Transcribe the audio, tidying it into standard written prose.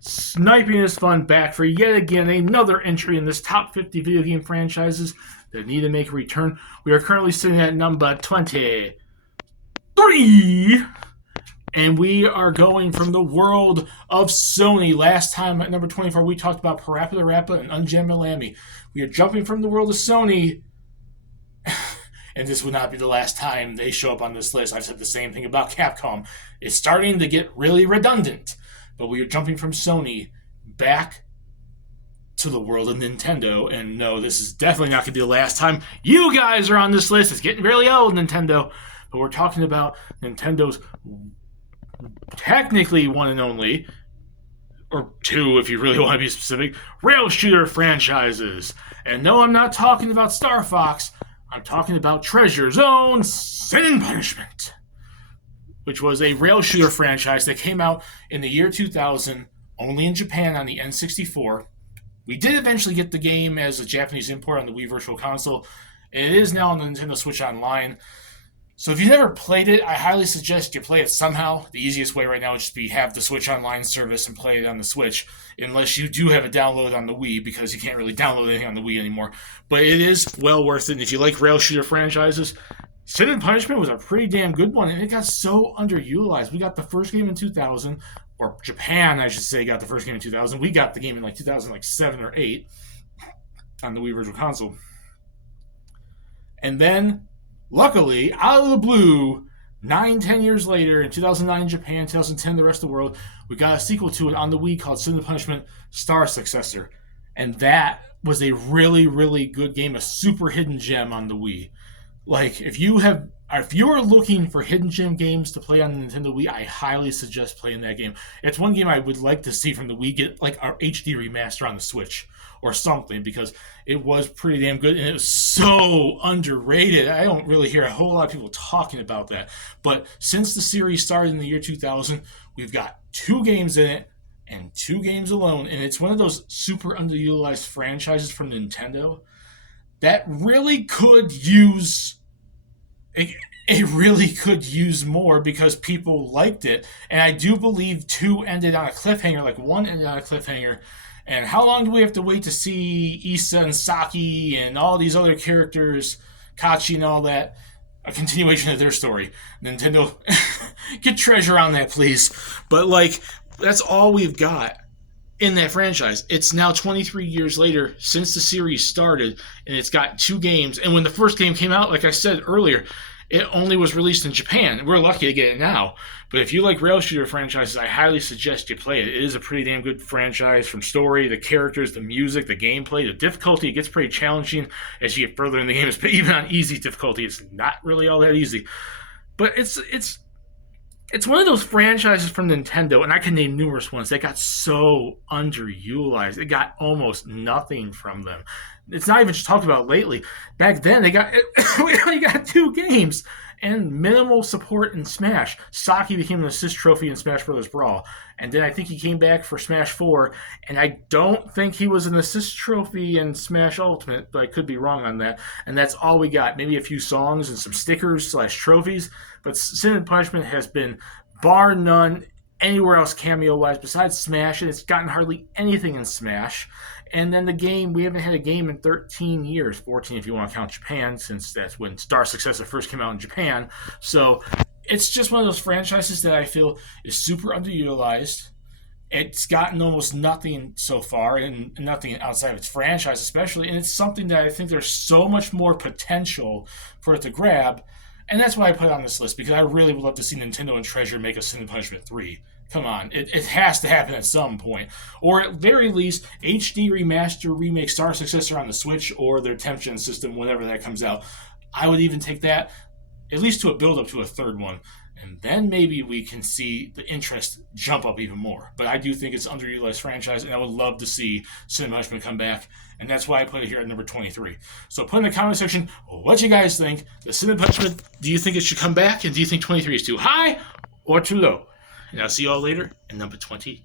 Sniping is Fun back for yet again another entry in this top 50 video game franchises that need to make a return. We are currently sitting at number 23, and we are going from the world of Sony. Last time at number 24, we talked about Parappa the Rapper and Unjam Milami. We are jumping from the world of Sony, and this would not be the last time they show up on this list. I've said the same thing about Capcom. It's starting to get really redundant. But we are jumping from Sony back to the world of Nintendo. And no, this is definitely not going to be the last time you guys are on this list. It's getting really old, Nintendo. But we're talking about Nintendo's technically one and only, or two if you really want to be specific, rail shooter franchises. And no, I'm not talking about Star Fox. I'm talking about Treasure Zone Sin and Punishment, which was a rail shooter franchise that came out in the year 2000, only in Japan on the N64. We did eventually get the game as a Japanese import on the Wii Virtual Console. It is now on the Nintendo Switch Online. So if you've never played it, I highly suggest you play it somehow. The easiest way right now would just be have the Switch Online service and play it on the Switch, unless you do have a download on the Wii, because you can't really download anything on the Wii anymore. But it is well worth it, and if you like rail shooter franchises, Sin and Punishment was a pretty damn good one, and it got so underutilized. We got the first game in 2000, or Japan, I should say, got the first game in 2000. We got the game in like 2007 or 8 on the Wii Virtual Console. And then, luckily, out of the blue, 9-10 years later, in 2009 in Japan, 2010 the rest of the world, we got a sequel to it on the Wii called Sin and Punishment Star Successor. And that was a really, really good game, a super hidden gem on the Wii. Like, if you're looking for hidden gem games to play on the Nintendo Wii, I highly suggest playing that game. It's one game I would like to see from the Wii get like our HD remaster on the Switch or something, because it was pretty damn good and it was so underrated. I don't really hear a whole lot of people talking about that. But since the series started in the year 2000, we've got 2 games in it and 2 games alone, and it's one of those super underutilized franchises from Nintendo that really could use it really could use more, because people liked it. And I do believe 2 ended on a cliffhanger, like 1 ended on a cliffhanger. And how long do we have to wait to see Issa and Saki and all these other characters, Kachi and all that, a continuation of their story? Nintendo, get Treasure on that, please. But like, that's all we've got in that franchise. It's now 23 years later since the series started, and it's got 2 games. And when the first game came out, like I said earlier, it only was released in Japan. We're lucky to get it now. But if you like rail shooter franchises, I highly suggest you play it. It is a pretty damn good franchise, from story, the characters, the music, the gameplay, the difficulty. It gets pretty challenging as you get further in the game. Even on easy difficulty, it's not really all that easy. But it's one of those franchises from Nintendo, and I can name numerous ones, that got so underutilized. It got almost nothing from them. It's not even just talked about lately. Back then, we only got 2 games and minimal support in Smash. Saki became an assist trophy in Smash Bros. Brawl, and then I think he came back for Smash 4, and I don't think he was an assist trophy in Smash Ultimate, but I could be wrong on that. And that's all we got. Maybe a few songs and some stickers / trophies, but Sin and Punishment has been, bar none, anywhere else cameo-wise besides Smash, and it's gotten hardly anything in Smash. And then the game, we haven't had a game in 13 years, 14 if you want to count Japan, since that's when Star Successor first came out in Japan. So it's just one of those franchises that I feel is super underutilized. It's gotten almost nothing so far, and nothing outside of its franchise especially, and it's something that I think there's so much more potential for it to grab. And that's why I put it on this list, because I really would love to see Nintendo and Treasure make a Sin and Punishment 3. Come on, it has to happen at some point. Or at very least, HD remaster, remake, Star Successor on the Switch, or their 10th gen system, whenever that comes out. I would even take that, at least to a build-up to a third one. And then maybe we can see the interest jump up even more. But I do think it's an underutilized franchise, and I would love to see Sin and Punishment come back. And that's why I put it here at number 23. So put in the comment section what you guys think. The Sin and Punishment, do you think it should come back? And do you think 23 is too high or too low? And I'll see you all later in number 22.